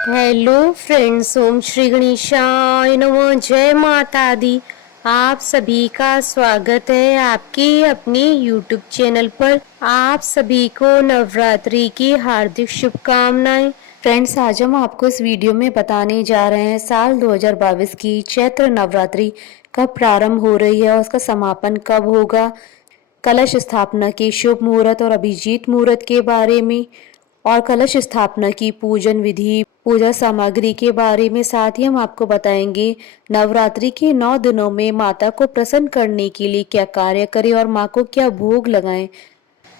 Hello friends, ओम श्री गणेशाय नमः। जय माता दी। आप सभी का स्वागत है आपके अपने YouTube चैनल पर। आप सभी को नवरात्रि की हार्दिक शुभकामनाएं। फ्रेंड्स, आज हम आपको इस वीडियो में बताने जा रहे हैं साल 2022 की चैत्र नवरात्रि कब प्रारंभ हो रही है और उसका समापन कब होगा, कलश स्थापना के शुभ मुहूर्त और अभिजीत मुहूर्त के बारे में, और कलश स्थापना की पूजन विधि, पूजा सामग्री के बारे में। साथ ही हम आपको बताएंगे नवरात्रि के 9 दिनों में माता को प्रसन्न करने के लिए क्या कार्य करें और माँ को क्या भोग लगाएं।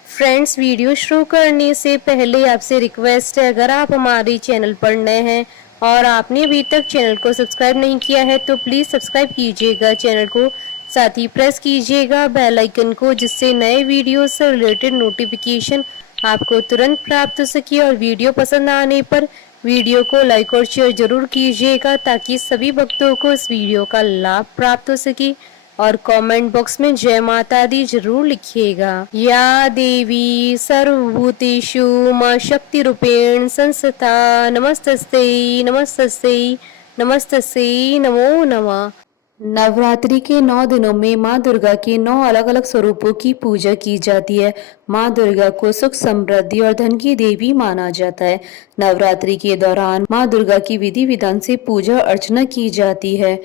फ्रेंड्स, वीडियो शुरू करने से पहले आपसे रिक्वेस्ट है, अगर आप हमारे चैनल पर नए हैं और आपने अभी तक चैनल को सब्सक्राइब नहीं किया है तो प्लीज़ सब्सक्राइब कीजिएगा चैनल को। साथ ही प्रेस कीजिएगा बेल आइकन को, जिससे नए वीडियो से रिलेटेड नोटिफिकेशन आपको तुरंत प्राप्त हो सके। और वीडियो पसंद आने पर वीडियो को लाइक और शेयर जरूर कीजिएगा ताकि सभी भक्तों को इस वीडियो का लाभ प्राप्त हो सके। और कमेंट बॉक्स में जय माता दी जरूर लिखिएगा। या देवी सर्वभूतेषु मां शक्ति रूपेण संस्थिता नमस्तस्ते नमस्तस्ते नमस्तस्ते नमो नमः। नवरात्रि के 9 दिनों में माँ दुर्गा के 9 अलग अलग स्वरूपों की पूजा की जाती है। माँ दुर्गा को सुख, समृद्धि और धन की देवी माना जाता है। नवरात्रि के दौरान माँ दुर्गा की विधि विधान से पूजा अर्चना की जाती है।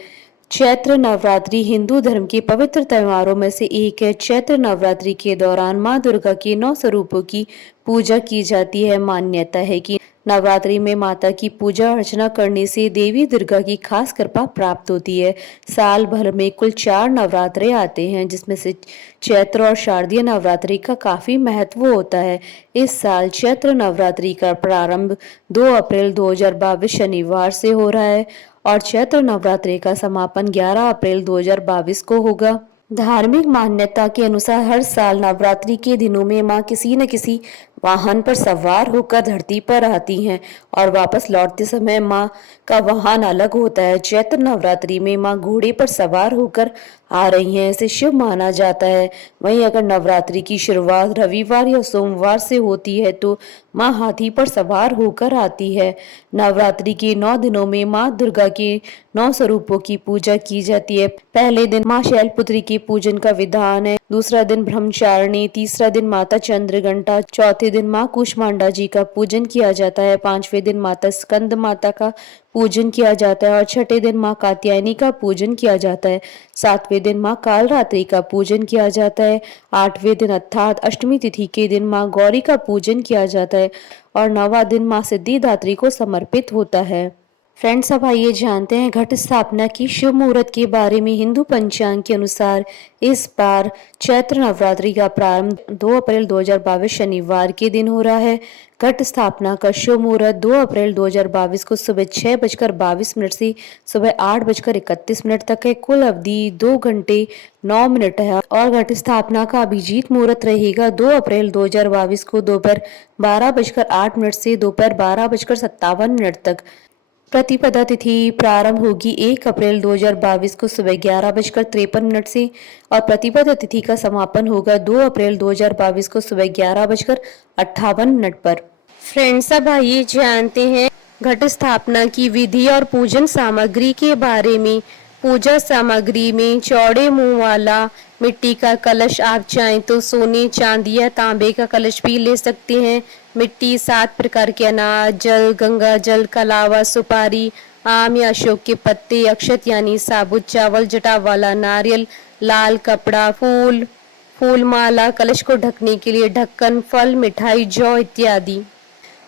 चैत्र नवरात्रि हिंदू धर्म के पवित्र त्योहारों में से एक है। चैत्र नवरात्रि के दौरान माँ दुर्गा के 9 स्वरूपों की पूजा की जाती है। मान्यता है कि नवरात्रि में माता की पूजा अर्चना करने से देवी दुर्गा की खास कृपा प्राप्त होती है। साल भर में कुल 4 नवरात्रे आते हैं, जिसमें से चैत्र और शारदीय नवरात्रि का काफी महत्व होता है। इस साल चैत्र नवरात्रि का प्रारंभ 2 अप्रैल 2022 शनिवार से हो रहा है और चैत्र नवरात्रि का समापन 11 अप्रैल 2022 को होगा। धार्मिक मान्यता के अनुसार हर साल नवरात्रि के दिनों में माँ किसी न किसी वाहन पर सवार होकर धरती पर आती हैं और वापस लौटते समय माँ का वाहन अलग होता है। चैत्र नवरात्रि में माँ घोड़े पर सवार होकर आ रही हैं, इसे शुभ माना जाता है। वहीं अगर नवरात्रि की शुरुआत रविवार या सोमवार से होती है तो माँ हाथी पर सवार होकर आती है। नवरात्रि के 9 दिनों में माँ दुर्गा के 9 स्वरूपों की पूजा की जाती है। पहले दिन माँ शैलपुत्री के पूजन का विधान है, दूसरा दिन ब्रह्मचारिणी, तीसरा दिन माता चंद्रघंटा, चौथे दिन माँ कूष्मांडा जी का पूजन किया जाता है, पांचवें दिन माता स्कंद माता का पूजन किया जाता है और छठे दिन माँ कात्यायनी का पूजन किया जाता है। सातवें दिन माँ कालरात्रि का पूजन किया जाता है। आठवें दिन अर्थात अष्टमी तिथि के दिन माँ गौरी का पूजन किया जाता है और नौवां दिन माँ सिद्धिदात्री को समर्पित होता है। फ्रेंड्स, अब आइए जानते हैं घट स्थापना की शुभ मुहूर्त के बारे में। हिंदू पंचांग के अनुसार इस बार चैत्र नवरात्रि का प्रारंभ 2 अप्रैल 2022 शनिवार के दिन हो रहा है। घट स्थापना का शुभ मुहूर्त 2 अप्रैल 2022 को सुबह 6:22 से सुबह 8:31 तक है। कुल अवधि 2 घंटे 9 मिनट है और घट स्थापना का अभिजीत मुहूर्त रहेगा 2 अप्रैल 2022 को दोपहर 12:08 से दोपहर 12:57 तक। प्रतिपदा तिथि प्रारंभ होगी 1 अप्रैल 2022 को सुबह 11:53 से और प्रतिपदा तिथि का समापन होगा 2 अप्रैल 2022 को सुबह 11:58 पर। फ्रेंड्स, अब आइए जानते हैं घट स्थापना की विधि और पूजन सामग्री के बारे में। पूजा सामग्री में चौड़े मुंह वाला मिट्टी का कलश, आप चाहें तो सोने, चांदी या तांबे का कलश भी ले सकते हैं। मिट्टी, 7 प्रकार के अनाज, जल, गंगा जल, कलावा, सुपारी, आम या अशोक के पत्ते, अक्षत यानी साबुत चावल, जटा वाला नारियल, लाल कपड़ा, फूल, फूल माला, कलश को ढकने के लिए ढक्कन, फल, मिठाई, जौ इत्यादि।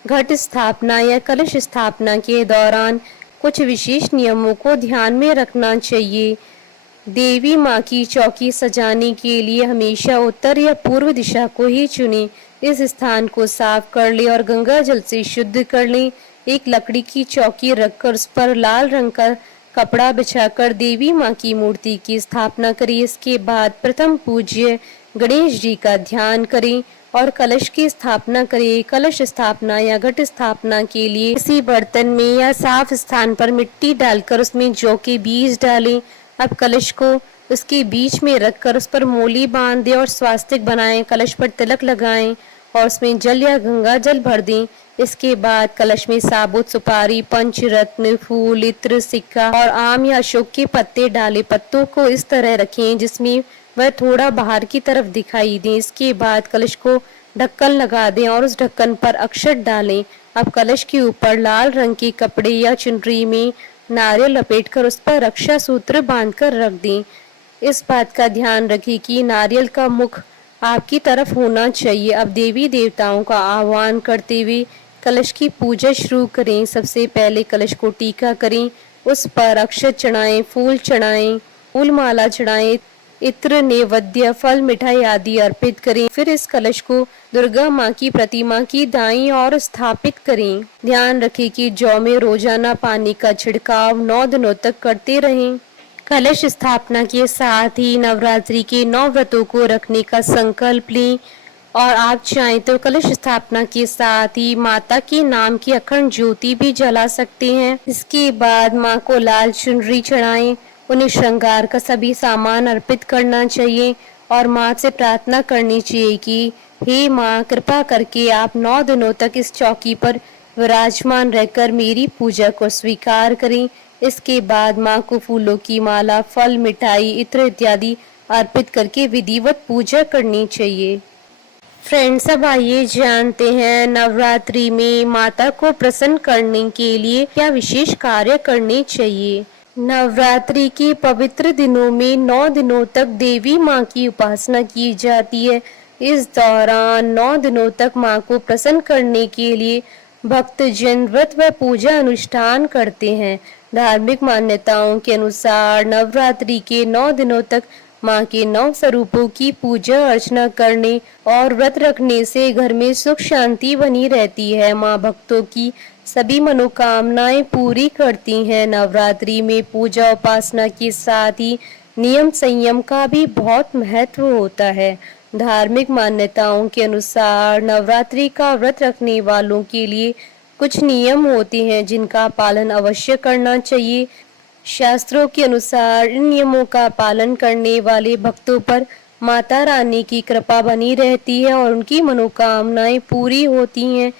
घट स्थापना या कलश स्थापना के दौरान कुछ विशेष नियमों को ध्यान में रखना चाहिए। देवी माँ की चौकी सजाने के लिए हमेशा उत्तर या पूर्व दिशा को ही चुनें। इस स्थान को साफ कर लें और गंगा जल से शुद्ध कर लें। एक लकड़ी की चौकी रखकर उस पर लाल रंग का कपड़ा बिछाकर देवी माँ की मूर्ति की स्थापना करें। इसके बाद प्रथम पूज्य गणेश जी का ध्यान करें और कलश की स्थापना करें। कलश स्थापना या घट स्थापना के लिए किसी बर्तन में या साफ स्थान पर मिट्टी डालकर उसमें जौ के बीज डालें। अब कलश को उसके बीच में रखकर उस पर मोली बांध दें और स्वास्तिक बनाएं। कलश पर तिलक लगाएं और उसमें जल या गंगा जल भर दें। इसके बाद कलश में साबुत सुपारी, पंचरत्न, फूल, इत्र, सिक्का और आम या अशोक के पत्ते डाले। पत्तों को इस तरह रखें जिसमें वह थोड़ा बाहर की तरफ दिखाई दें। इसके बाद कलश को ढक्कन लगा दें और उस ढक्कन पर अक्षत डालें। अब कलश के ऊपर लाल रंग के कपड़े या चुनरी में नारियल लपेटकर उस पर रक्षा सूत्र बांधकर रख दें। इस बात का ध्यान रखें कि नारियल का मुख आपकी तरफ होना चाहिए। अब देवी देवताओं का आह्वान करते हुए कलश की पूजा शुरू करें। सबसे पहले कलश को टीका करें, उस पर अक्षत चढ़ाएं, फूल चढ़ाएं, फूल माला चढ़ाएं, इत्र, नैवेद्य, फल, मिठाई आदि अर्पित करें। फिर इस कलश को दुर्गा माँ की प्रतिमा की दाईं ओर स्थापित करें। ध्यान रखें कि जौ में रोजाना पानी का छिड़काव 9 दिनों तक करते रहें। कलश स्थापना के साथ ही नवरात्रि के 9 व्रतों को रखने का संकल्प लें और आप चाहें तो कलश स्थापना के साथ ही माता के नाम की अखंड ज्योति भी जला सकते हैं। इसके बाद माँ को लाल चुनरी चढ़ाएं, उन्हें श्रृंगार का सभी सामान अर्पित करना चाहिए और माँ से प्रार्थना करनी चाहिए कि हे माँ, कृपा करके आप 9 दिनों तक इस चौकी पर विराजमान रहकर मेरी पूजा को स्वीकार करें। इसके बाद माँ को फूलों की माला, फल, मिठाई, इत्र इत्यादि अर्पित करके विधिवत पूजा करनी चाहिए। फ्रेंड्स, अब आइए जानते हैं नवरात्रि में माता को प्रसन्न करने के लिए क्या विशेष कार्य करने चाहिए। नवरात्रि के पवित्र दिनों में 9 दिनों तक देवी माँ की उपासना की जाती है। इस दौरान 9 दिनों तक माँ को प्रसन्न करने के लिए भक्तजन व्रत व पूजा अनुष्ठान करते हैं। धार्मिक मान्यताओं के अनुसार नवरात्रि के 9 दिनों तक माँ के 9 स्वरूपों की पूजा अर्चना करने और व्रत रखने से घर में सुख शांति बनी रहती है। माँ भक्तों की सभी मनोकामनाएं पूरी करती हैं। नवरात्रि में पूजा उपासना के साथ ही नियम संयम का भी बहुत महत्व होता है। धार्मिक मान्यताओं के अनुसार नवरात्रि का व्रत रखने वालों के लिए कुछ नियम होते हैं जिनका पालन अवश्य करना चाहिए। शास्त्रों के अनुसार इन नियमों का पालन करने वाले भक्तों पर माता रानी की कृपा बनी रहती है और उनकी मनोकामनाएं पूरी होती हैं।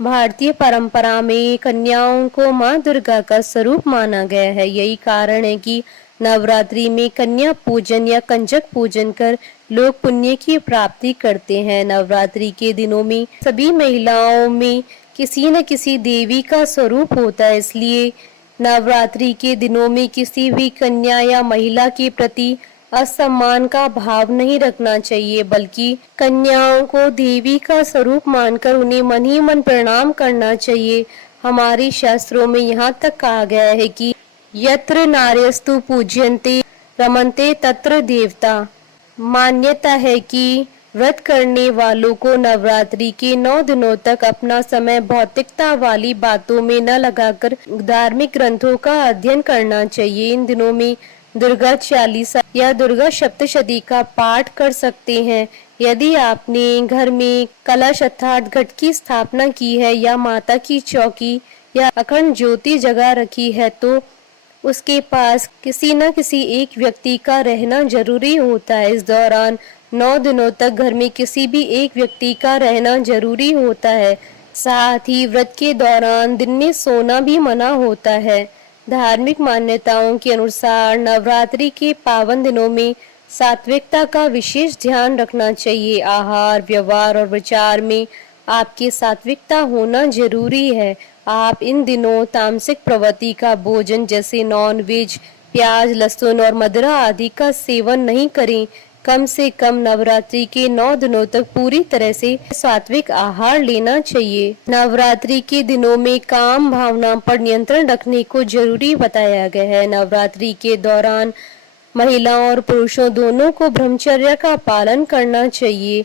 भारतीय परंपरा में कन्याओं को माँ दुर्गा का स्वरूप माना गया है। यही कारण है कि नवरात्रि में कन्या पूजन या कंजक पूजन कर लोग पुण्य की प्राप्ति करते हैं। नवरात्रि के दिनों में सभी महिलाओं में किसी न किसी देवी का स्वरूप होता है, इसलिए नवरात्रि के दिनों में किसी भी कन्या या महिला के प्रति असम्मान का भाव नहीं रखना चाहिए, बल्कि कन्याओं को देवी का स्वरूप मानकर उन्हें मन ही मन प्रणाम करना चाहिए। हमारे शास्त्रों में यहाँ तक कहा गया है कि यत्र नार्यस्तु पूज्यन्ते रमन्ते तत्र देवता। मान्यता है कि व्रत करने वालों को नवरात्रि के 9 दिनों तक अपना समय भौतिकता वाली बातों में न लगाकर धार्मिक ग्रंथों का अध्ययन करना चाहिए। इन दिनों में दुर्गा चालीसा या दुर्गा सप्तशती का पाठ कर सकते हैं। यदि आपने घर में कलश अर्थात घट की स्थापना की है या माता की चौकी या अखंड ज्योति जगा रखी है तो उसके पास किसी न किसी एक व्यक्ति का रहना जरूरी होता है। इस दौरान 9 दिनों तक घर में किसी भी एक व्यक्ति का रहना जरूरी होता है। साथ ही व्रत के दौरान दिन में सोना भी मना होता है। धार्मिक मान्यताओं के अनुसार नवरात्रि के पावन दिनों में सात्विकता का विशेष ध्यान रखना चाहिए। आहार, व्यवहार और विचार में आपकी सात्विकता होना जरूरी है। आप इन दिनों तामसिक प्रवृत्ति का भोजन जैसे नॉन वेज, प्याज, लहसुन और मदिरा आदि का सेवन नहीं करें। कम से कम नवरात्रि के 9 दिनों तक पूरी तरह से सात्विक आहार लेना चाहिए। नवरात्रि के दिनों में काम भावना पर नियंत्रण रखने को जरूरी बताया गया है। नवरात्रि के दौरान महिलाओं और पुरुषों दोनों को ब्रह्मचर्य का पालन करना चाहिए।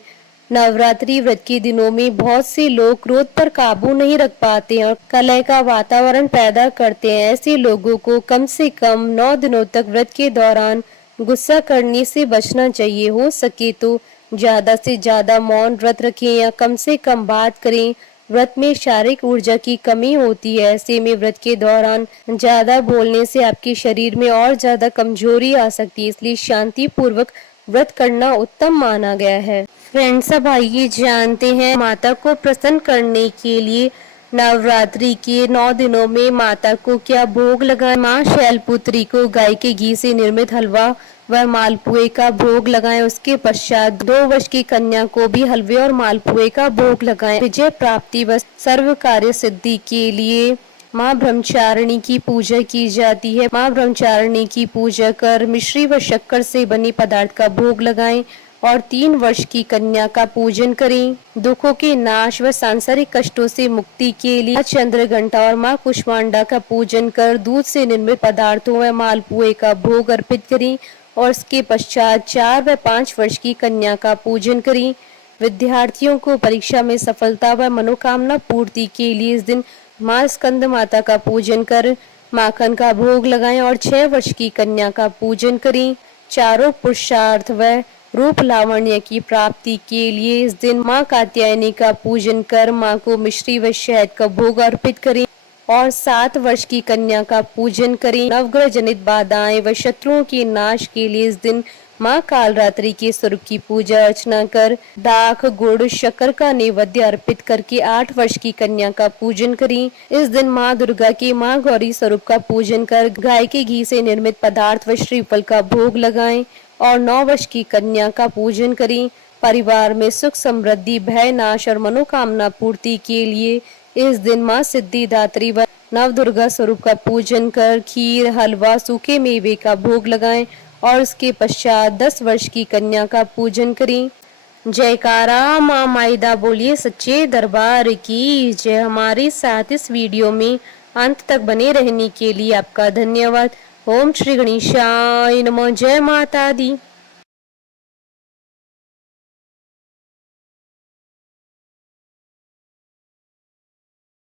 नवरात्रि व्रत के दिनों में बहुत से लोग क्रोध पर काबू नहीं रख पाते और कलह का वातावरण पैदा करते हैं। ऐसे लोगों को कम से कम 9 दिनों तक व्रत के दौरान गुस्सा करने से बचना चाहिए। हो सके तो ज्यादा से ज्यादा मौन व्रत रखें या कम से कम बात करें। व्रत में शारीरिक ऊर्जा की कमी होती है, ऐसे में व्रत के दौरान ज्यादा बोलने से आपके शरीर में और ज्यादा कमजोरी आ सकती है, इसलिए शांति पूर्वक व्रत करना उत्तम माना गया है। फ्रेंड्स, अब आइए जानते हैं माता को प्रसन्न करने के लिए नवरात्रि के 9 दिनों में माता को क्या भोग लगाएं। माँ शैलपुत्री को गाय के घी से निर्मित हलवा व मालपुए का भोग लगाएं। उसके पश्चात 2 वर्ष की कन्या को भी हलवे और मालपुए का भोग लगाएं। विजय प्राप्ति व सर्व कार्य सिद्धि के लिए माँ ब्रह्मचारिणी की पूजा की जाती है। माँ ब्रह्मचारिणी की पूजा कर मिश्री व शक्कर से बने पदार्थ का भोग लगाएं और 3 वर्ष की कन्या का पूजन करें। दुखों के नाश व सांसारिक कष्टों से मुक्ति के लिए चंद्र घंटा और माँ कुष्मांडा का पूजन कर दूध से निर्मित पदार्थों व मालपुए का भोग अर्पित करें और इसके पश्चात 4 व 5 वर्ष की कन्या का पूजन करें। विद्यार्थियों को परीक्षा में सफलता व मनोकामना पूर्ति के लिए इस दिन माँ स्कंद माता का पूजन कर माखन का भोग लगाएं और 6 वर्ष की कन्या का पूजन करें। चारों पुरुषार्थ व रूप लावण्य की प्राप्ति के लिए इस दिन माँ कात्यायनी का पूजन कर माँ को मिश्री व शहद का भोग अर्पित करें और 7 वर्ष की कन्या का पूजन करें। नवग्रह जनित बाधाएं व शत्रुओं के नाश के लिए इस दिन माँ कालरात्रि के स्वरूप की पूजा अर्चना कर दाख गुड़ शक्कर का नैवेद्य अर्पित करके 8 वर्ष की कन्या का पूजन करें। इस दिन माँ दुर्गा के माँ गौरी स्वरूप का पूजन कर गाय के घी से निर्मित पदार्थ व श्रीफल का भोग लगाएं और 9 वर्ष की कन्या का पूजन करें। परिवार में सुख समृद्धि भय नाश और मनोकामना पूर्ति के लिए इस दिन माँ सिद्धिदात्री व नव दुर्गा स्वरूप का पूजन कर खीर हलवा सूखे मेवे का भोग लगाएं और उसके पश्चात 10 वर्ष की कन्या का पूजन करें। जयकारा माँ माइदा बोलिए सच्चे दरबार की जय। हमारे साथ इस वीडियो में अंत तक बने रहने के लिए आपका धन्यवाद। ओम श्री गणेशाय नमः। जय माता दी।